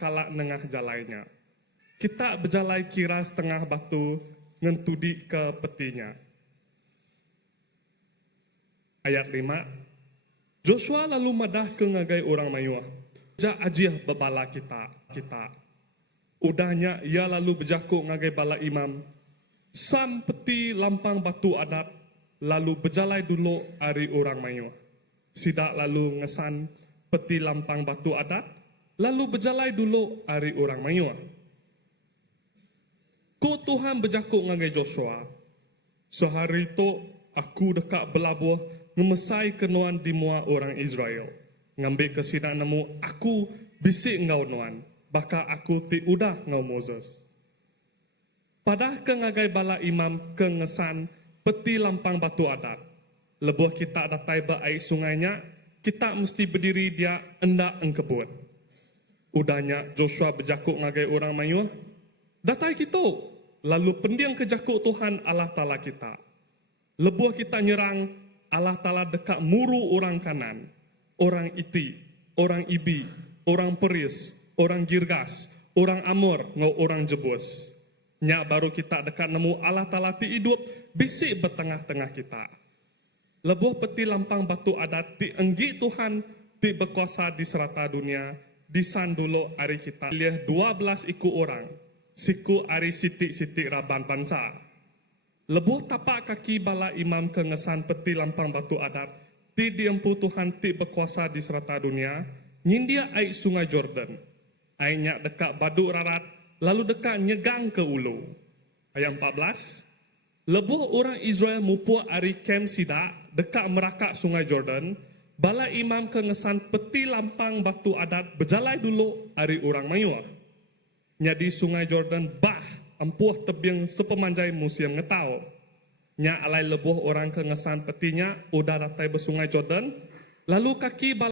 kalak nengah jalainya. Kita berjalai kira setengah batu ngentudi ke petinya. Ayat 5. Joshua lalu madah ke ngagai orang Mayuah. Ja ajiah bebala kita. Udahnya ia lalu berjakuk ngagai bala imam. San peti lampang batu adat lalu berjalai dulu ari orang Mayuah. Sidak lalu ngesan peti lampang batu adat lalu berjalai dulu ari orang Mayuah. Ko Tuhan berjakuk ngagai Joshua. Sehari itu aku dekat belabuh ngemesai kenuan di mua orang Israel. Ngambil ke sidak nemu aku bisik ngau nuan. Baka aku ti udah ngau Moses. Padah ke ngagai bala imam ke ngesan peti lampang batu adat. Lebuh kita datai ba air sungainya, kita mesti berdiri dia endak engkebut. Udahnya Joshua berjakuk ngagai orang Mayuah. Datai kita, lalu pendiang kejakuk Tuhan Allah Ta'ala kita. Lebuh kita nyerang, Allah Ta'ala dekat muru orang kanan, orang Iti, orang Ibi, orang Peris, orang Girgas, orang Amor, ngau orang Jebus. Nya baru kita dekat nemu Allah Ta'ala ti hidup, bisik bertengah-tengah kita. Lebuh peti lampang batu adat ti enggi Tuhan ti berkuasa di serata dunia, di sandulo ari kita. Lihat 12 iku orang, siku ari sitik-sitik raban bangsa. Lebuh tapak kaki bala imam kengesan peti lampang batu adat, ti diempu Tuhan ti berkuasa di serata dunia, nyindia air sungai Jordan. Airnya dekat baduk rarat, lalu dekat nyegang ke ulu. Ayat 14. Lebuh orang Israel mupu ari kem sidak, dekat merakak sungai Jordan, bala imam kengesan peti lampang batu adat berjalai dulu ari orang Mayuah. Nyadi sungai Jordan bah empuh tebing sepemanjai musim ngetau. Nya alai lebuh orang kengesan petinya udah datai bersungai Jordan, lalu kaki bala